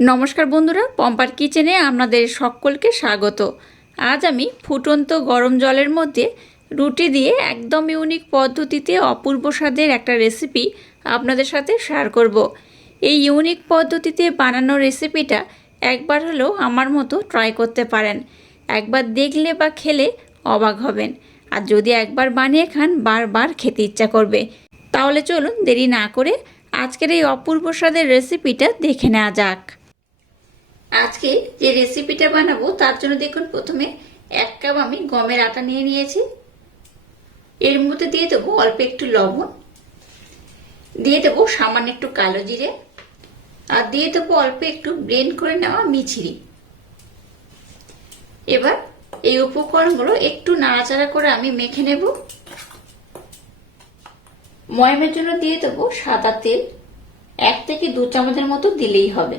নমস্কার বন্ধুরা, পম্পার কিচেনে আপনাদের সকলকে স্বাগত। আজ আমি ফুটন্ত গরম জলের মধ্যে রুটি দিয়ে একদম ইউনিক পদ্ধতিতে অপূর্ব স্বাদের একটা রেসিপি আপনাদের সাথে শেয়ার করব। এই ইউনিক পদ্ধতিতে বানানো রেসিপিটা একবার হলেও আমার মতো ট্রাই করতে পারেন। একবার দেখলে বা খেলে অবাক হবেন। আর যদি একবার বানিয়ে খান, বারবার খেতে ইচ্ছা করবে। তাহলে চলুন দেরি না করে আজকের এই অপূর্ব স্বাদের রেসিপিটা দেখে নেওয়া যাক। আজকে যে রেসিপিটা বানাবো, তার জন্য দেখুন প্রথমে এক কাপ আমি গমের আটা নিয়ে নিয়েছি। এর মধ্যে দিয়ে দেবো অল্প একটু লবণ, দিয়ে দেবো সামান্য একটু কালো জিরে, আর দিয়ে দেবো অল্প একটু ব্লেন্ড করে নেওয়া মিছিরি। এবার এই উপকরণগুলো একটু নাড়াচাড়া করে আমি মেখে নেব। ময়মের জন্য দিয়ে দেবো সাদা তেল, এক থেকে দু চামচের মতো দিলেই হবে।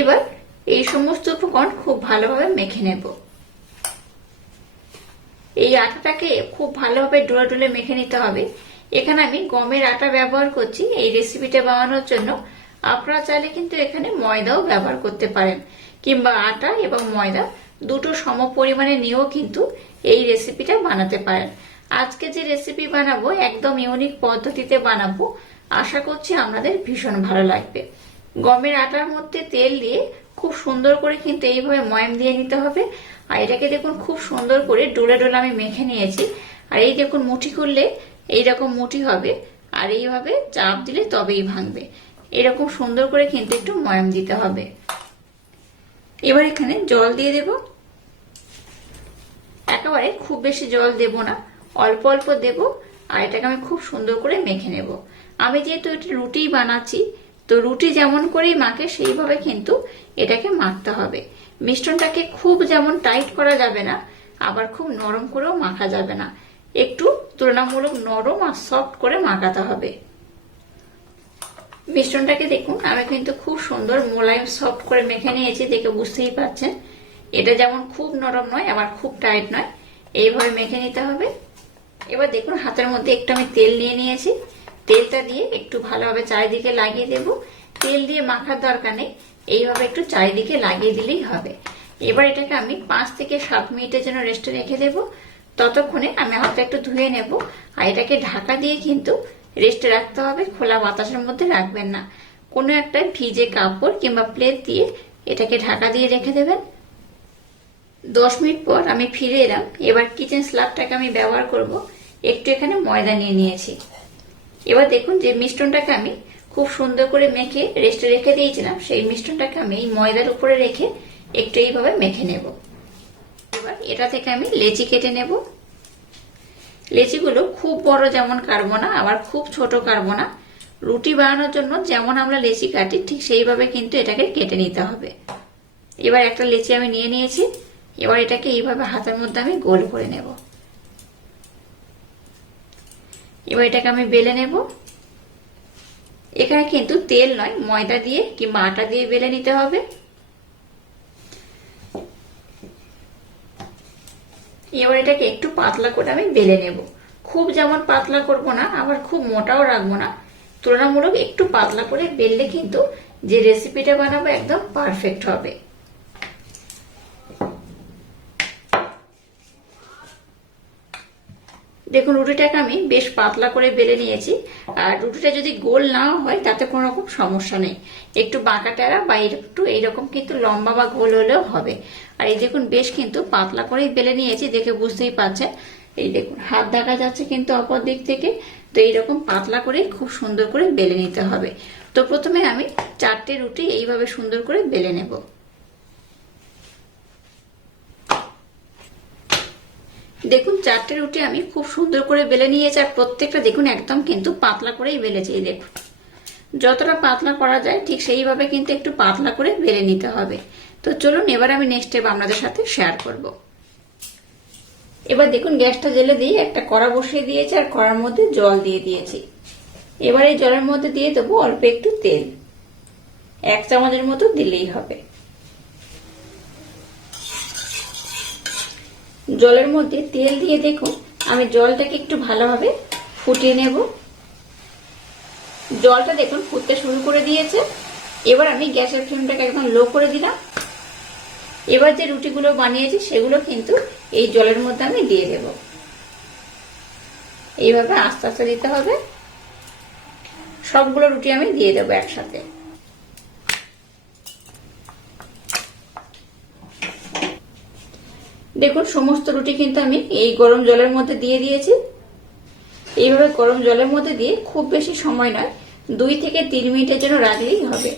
এবার এই সমস্ত উপকরণ খুব ভালোভাবে মেখে নেব। এই আটাটাকে খুব ভালোভাবে ডোলে ডোলে মেখে নিতে হবে। এখানে আমি গমের আটা ব্যবহার করছি, এই রেসিপিটা বানানোর জন্য। আপনারা চাইলে কিন্তু এখানে ময়দাও ব্যবহার করতে পারেন, কিংবা আটা এবং ময়দা দুটো সম পরিমাণে নিয়েও কিন্তু এই রেসিপিটা বানাতে পারেন। আজকে যে রেসিপি বানাবো, একদম ইউনিক পদ্ধতিতে বানাবো, আশা করছি আপনাদের ভীষণ ভালো লাগবে। গমের আটার মধ্যে তেল দিয়ে খুব সুন্দর করে কিন্তু এইভাবে ময়াম দিয়ে নিতে হবে। আর এটাকে দেখুন খুব সুন্দর করে ডোলে ডোলে আমি মেখে নিয়েছি। আর এই দেখুন মুঠি করলে এইরকম মুঠি হবে। আর এইভাবে চাপ দিলে তবেই ভাঙবে। এরকম সুন্দর করে কিন্তু একটু ময়াম দিতে হবে। এবার এখানে জল দিয়ে দেব। একেবারে খুব বেশি জল দেব না। অল্প অল্প দেব। আর এটাকে আমি খুব সুন্দর করে মেখে নেব। আমি যেহেতু এটা রুটি বানাচ্ছি তো রুটি যেমন করেই মাখে, সেইভাবে কিন্তু এটাকে মাখতে হবে। মিশ্রণটাকে খুব যেমন টাইট করা যাবে না, আবার খুব নরম করেও মাখা যাবে না। একটু তুলনামূলক নরম আর সফট করে মাখাতে হবে। মিশ্রণটাকে দেখুন, আমি কিন্তু খুব সুন্দর মোলায়েম সফট করে মেখে নিয়েছি, দেখে বুঝতেই পারছেন। এটা যেমন খুব নরম নয়, আবার খুব টাইট নয়। এইভাবে মেখে নিতে হবে। এবার দেখুন, হাতের মধ্যে একটু আমি তেল নিয়ে নিয়েছি। তেলটা দিয়ে একটু ভালোভাবে চারিদিকে লাগিয়ে দেব। তেল দিয়ে মাখার দরকার নেই, এইভাবে একটু চারিদিকে লাগিয়ে দিলেই হবে। এবার এটাকে আমি পাঁচ থেকে সাত মিনিটের জন্য রেস্টে রেখে দেব। ততক্ষণে আমি হাতটা একটু ধুয়ে নেব। আর এটাকে ঢাকা দিয়ে কিন্তু রেস্টে রাখতে হবে, খোলা বাতাসের মধ্যে রাখবেন না। কোনো একটা ভিজে কাপড় কিংবা প্লেট দিয়ে এটাকে ঢাকা দিয়ে রেখে দেবেন। দশ মিনিট পর আমি ফিরে এলাম। এবার কিচেন স্ল্যাবটাকে আমি ব্যবহার করব। একটু এখানে ময়দা নিয়ে নিয়েছি। এবার দেখুন যে মিষ্টনটাকে আমি খুব সুন্দর করে মেখে রেস্টে রেখে দিয়েছিলাম, সেই মিষ্টনটাকে আমি এই ময়দার উপরে রেখে একটু এইভাবে মেখে নেব। এবার এটা থেকে আমি লেচি কেটে নেব। লেচিগুলো খুব বড় যেমন কাটবো না আবার খুব ছোট কাটবো না রুটি বানানোর জন্য যেমন আমরা লেচি কাটি, ঠিক সেইভাবে কিন্তু এটাকে কেটে নিতে হবে। এবার একটা লেচি আমি নিয়ে নিয়েছি, এবার এটাকে এইভাবে হাতের মধ্যে আমি গোল করে নেব। এবার এটাকে আমি বেলে নেব। এখানে কিন্তু তেল নয়, ময়দা দিয়ে কিংবা আটা দিয়ে বেলে নিতে হবে। এবার এটাকে একটু পাতলা করে আমি বেলে নেব। খুব যেমন পাতলা করব না, আবার খুব মোটাও রাখব না। তুলনামূলক একটু পাতলা করে বেললে কিন্তু যে রেসিপিটা বানাবো একদম পারফেক্ট হবে। দেখুন, রুটিটাকে আমি বেশ পাতলা করে বেলে নিয়েছি। আর রুটিটা যদি গোল না হয়, তাতে কোনো রকম সমস্যা নেই। একটু বাঁকা টেরা বা একটু এইরকম কিন্তু লম্বা বা গোল হলেও হবে। আর এই দেখুন, বেশ কিন্তু পাতলা করেই বেলে নিয়েছি, দেখে বুঝতেই পারছেন। এই দেখুন, হাত দেখা যাচ্ছে কিন্তু অপর দিক থেকে। তো এইরকম পাতলা করে খুব সুন্দর করে বেলে নিতে হবে। তো প্রথমে আমি চারটে রুটি এইভাবে সুন্দর করে বেলে নেব। দেখুন, চারটে রুটি আমি খুব সুন্দর করে বেলে নিয়েছি আর প্রত্যেকটা দেখুন, একদম কিন্তু পাতলা করেই বেলেছি দেখুন। যতটা পাতলা করা যায়, ঠিক সেইভাবে কিন্তু একটু পাতলা করে বেলে নিতে হবে। তো চলুন, এবার আমি নেক্সট স্টেপ আপনাদের সাথে শেয়ার করব। এবার দেখুন, গ্যাসটা জেলে দিয়ে একটা কড়া বসিয়ে দিয়েছি আর কড়ার মধ্যে জল দিয়ে দিয়েছি। এবার এই জলের মধ্যে দিয়ে দেবো অল্প একটু তেল। এক চামচের মতো দিলেই হবে। জলের মধ্যে তেল দিয়ে দেখুন। আমি জলটাকে একটু ভালোভাবে ফুটিয়ে নেব। জলটা দেখুন ফুটতে শুরু করে দিয়েছে। এবার আমি গ্যাসের ফ্লেমটাকে একদম লো করে দিলাম। এবার যে রুটিগুলো বানিয়েছি, সেগুলো কিন্তু এই জলের মধ্যে আমি দিয়ে দেব। এইভাবে আস্তে আস্তে দিতে হবে। সবগুলো রুটি আমি দিয়ে দেবো একসাথে। দেখুন, সমস্ত রুটি কিন্তু আমি এই গরম জলের মধ্যে দিয়ে দিয়েছি। এইভাবে গরম জলের মধ্যে দিয়ে খুব বেশি সময় নয়, দুই থেকে তিন মিনিটের জন্য রাখলেই হবে।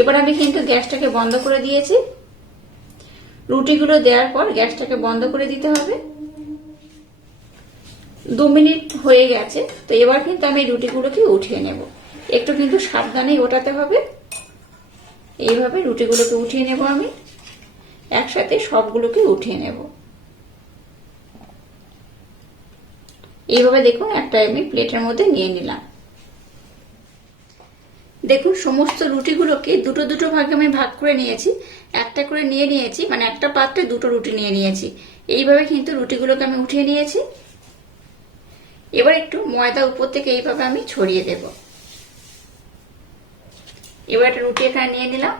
এবার আমি কিন্তু গ্যাসটাকে বন্ধ করে দিয়েছি। রুটিগুলো দেওয়ার পর গ্যাসটাকে বন্ধ করে দিতে হবে। দু মিনিট হয়ে গেছে, তো এবার কিন্তু আমি রুটিগুলোকে উঠিয়ে নেব। একটু কিন্তু সাবধানেই ওঠাতে হবে। এইভাবে রুটিগুলোকে উঠিয়ে নেব আমি। একসাথে সবগুলোকে উঠিয়ে নেব। এইভাবে দেখুন, একটা আমি প্লেটের মধ্যে নিয়ে নিলাম। দেখুন, সমস্ত রুটিগুলোকে দুটো দুটো ভাগে আমি ভাগ করে নিয়েছি। একটা করে নিয়ে নিয়েছি মানে একটা পাত্রে দুটো রুটি নিয়ে নিয়েছি। এইভাবে কিন্তু রুটিগুলোকে আমি উঠিয়ে নিয়েছি। এবার একটু ময়দা উপর থেকে এইভাবে আমি ছড়িয়ে দেব। এবার একটা রুটি এখানে নিয়ে নিলাম।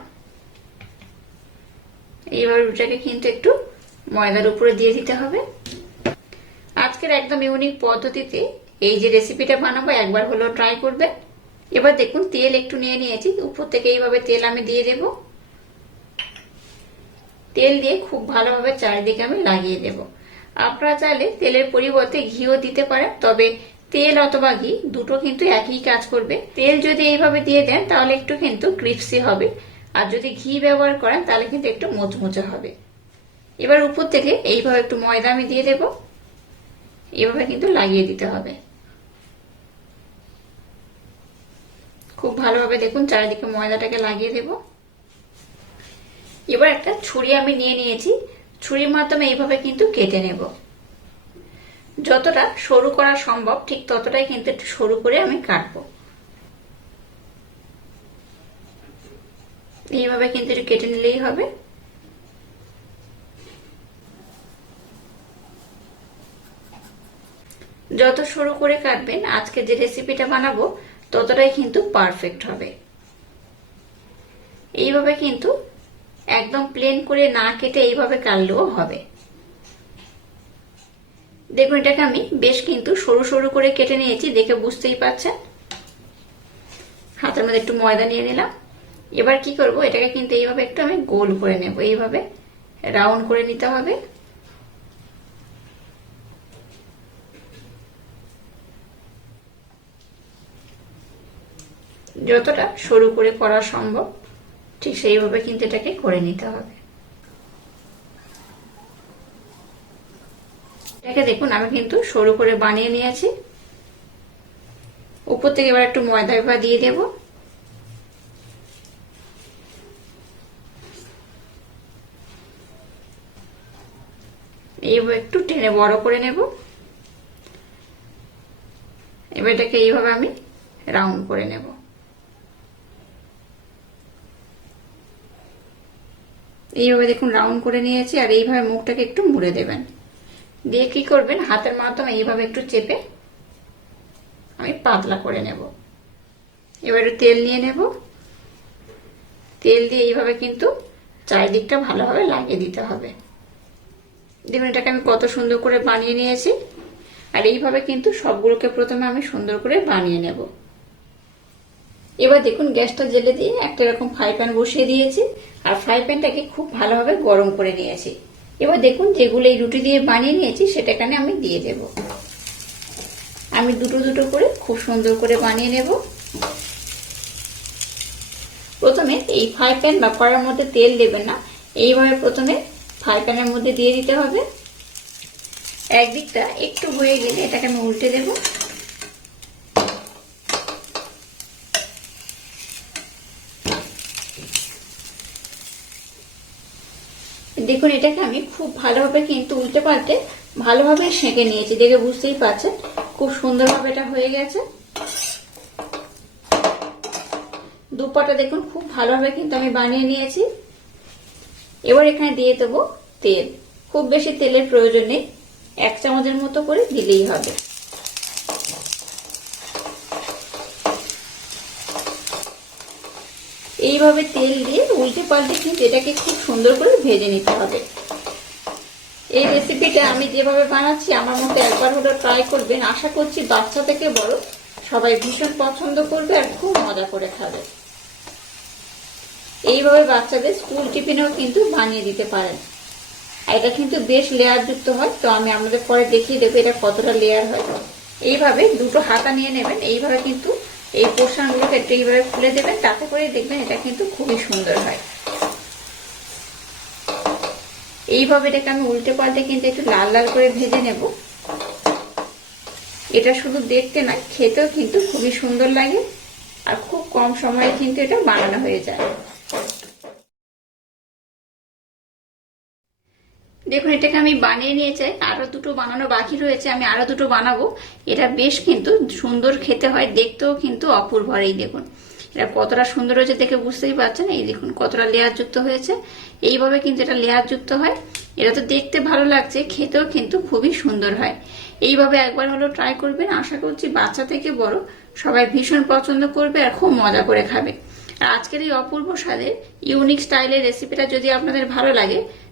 এইভাবে রুটিটাকে কিন্তু একটু ময়দার উপরে দিয়ে দিতে হবে। আজকের একদম ইউনিক পদ্ধতিতে এই যে রেসিপিটা বানাবো, একবার হলো ট্রাই করবে। এবার দেখুন, তেল একটু নিয়ে নিয়েছি, উপর থেকে এইভাবে তেল আমি দিয়ে দেব। তেল দিয়ে খুব ভালোভাবে চারিদিকে আমি লাগিয়ে দেব। আপনারা চাইলে তেলের পরিবর্তে ঘিও দিতে পারেন, তবে তেল অথবা ঘি দুটো কিন্তু একই কাজ করবে। তেল যদি এইভাবে দিয়ে দেন, তাহলে একটু কিন্তু ক্রিপসি হবে। আর যদি ঘি ব্যবহার করেন, তাহলে কিন্তু একটু মুচমুচে হবে। এবার উপর থেকে এইভাবে একটু ময়দা আমি দিয়ে দেব। এভাবে কিন্তু লাগিয়ে দিতে হবে। খুব ভালোভাবে দেখুন চারিদিকে ময়দাটাকে লাগিয়ে দেব। এবার একটা ছুরি আমি নিয়ে নিয়েছি। ছুরির মাধ্যমে এইভাবে কিন্তু কেটে নেব। যতটা সরু করা সম্ভব, ঠিক ততটাই কিন্তু একটু সরু করে আমি কাটবো। এইভাবে কিন্তু একটু কেটে নিলেই হবে। যত সরু করে কাটবেন, আজকে যে রেসিপিটা বানাবো, ততটাই কিন্তু পারফেক্ট হবে। এইভাবে কিন্তু একদম প্লেন করে না কেটে এইভাবে কাটলেও হবে। দেখুন, এটাকে আমি বেশ কিন্তু সরু সরু করে কেটে নিয়েছি, দেখে বুঝতেই পারছেন হাতের মধ্যে একটু ময়দা নিয়ে নিলাম। এবার কি করব, এটাকে কিন্তু এইভাবে একটু আমি গোল করে নেব। এইভাবে রাউন্ড করে নিতে হবে। যতটা সরু করে করা সম্ভব, ঠিক সেইভাবে কিন্তু এটাকে করে নিতে হবে। এটাকে দেখুন, আমি কিন্তু সরু করে বানিয়ে নিয়েছি। উপর থেকে এবার একটু ময়দা এবার দিয়ে দেব। এইভাবে একটু টেনে বড় করে নেব। এবার এটাকে এইভাবে আমি রাউন্ড করে নেব। এইভাবে দেখুন রাউন্ড করে নিয়েছি আর এইভাবে মুখটাকে একটু মুড়ে দেবেন। দিয়ে কি করবেন? হাতের মাধ্যমে এইভাবে একটু চেপে আমি পাতলা করে নেব। এবার একটু তেল নিয়ে নেব। তেল দিয়ে এইভাবে কিন্তু চারিদিকটা ভালোভাবে লাগিয়ে দিতে হবে। দেখুন, এটাকে আমি কত সুন্দর করে বানিয়ে নিয়েছি। আর এইভাবে কিন্তু সবগুলোকে প্রথমে আমি সুন্দর করে বানিয়ে নেব। এবার দেখুন গ্যাসটা জেলে দিয়ে একটা এরকম ফ্রাই প্যান বসিয়ে দিয়েছি, আর ফ্রাই প্যানটাকে খুব ভালোভাবে গরম করে নিয়েছি। এবার দেখুন যেগুলো এই রুটি দিয়ে বানিয়ে নিয়েছি সেটা এখানে আমি দিয়ে দেব। আমি দুটো দুটো করে খুব সুন্দর করে বানিয়ে নেব। প্রথমে এই ফ্রাই প্যান বা কড়ার মধ্যে তেল দেবেন না, এইভাবে প্রথমে ফ্রাই প্যানের মধ্যে দিয়ে দিতে হবে। একদিকটা একটু হয়ে গেলে এটাকে আমি উল্টে দেবো। দেখুন, এটাকে আমি খুব ভালোভাবে কিন্তু উল্টে পাল্টে ভালোভাবে সেঁকে নিয়েছি। দেখে বুঝতেই পারছেন, খুব সুন্দরভাবে এটা হয়ে গেছে। দুপাটা দেখুন, খুব ভালোভাবে কিন্তু আমি বানিয়ে নিয়েছি। এবার এখানে দিয়ে দেবো তেল। খুব বেশি তেলের প্রয়োজন নেই, এক চামচের মতো করে দিলেই হবে। এইভাবে তেল দিয়ে উল্টে পাল্টে কিন্তু এটাকে খুব সুন্দর করে ভেজে নিতে হবে। এই রেসিপিটা আমি যেভাবে বানাচ্ছি, আমার মতো একবার হলো ট্রাই করবেন। আশা করছি বাচ্চা থেকে বড় সবাই ভীষণ পছন্দ করবে আর খুব মজা করে খাবে। এইভাবে বাচ্চাদের স্কুল টিফিনেও কিন্তু বানিয়ে দিতে পারেন। এটা কিন্তু বেশ লেয়ার যুক্ত হয়, তো আমি আপনাদের পরে দেখিয়ে দেবো এটা কতটা লেয়ার হয়। এইভাবে দুটো হাতা নিয়ে নেবেন, এইভাবে কিন্তু এই পোর্শনগুলোকে একটু এইভাবে খুলে দেবেন, তাতে করে দেখবেন এটা কিন্তু খুবই সুন্দর হয়। এইভাবে এটাকে আমি উল্টে পাল্টে কিন্তু একটু লাল লাল করে ভেজে নেব। এটা শুধু দেখতে না, খেতেও কিন্তু খুবই সুন্দর লাগে, আর খুব কম সময়ে কিন্তু এটা বানানো হয়ে যায়। দেখুন, এটাকে আমি বানিয়ে নিয়ে চাই আরও দুটো বানানো বাকি রয়েছে, আমি আরও দুটো বানাবো। এটা বেশ কিন্তু সুন্দর খেতে হয়, দেখতেও কিন্তু অপূর্ব। আর এই দেখুন, এটা কতটা সুন্দর হয়েছে দেখে বুঝতেই পারছেন? এই দেখুন, কতটা লেয়ার যুক্ত হয়েছে। এইভাবে কিন্তু এটা লেয়ার যুক্ত হয়। এটা তো দেখতে ভালো লাগছে, খেতেও কিন্তু খুবই সুন্দর হয়। এইভাবে একবার হলো ট্রাই করবেন। আশা করছি বাচ্চা থেকে বড় সবাই ভীষণ পছন্দ করবে আর খুব মজা করে খাবে। আর আজকের এই অপূর্ব স্বাদের ইউনিক স্টাইলের রেসিপিটা যদি আপনাদের ভালো লাগে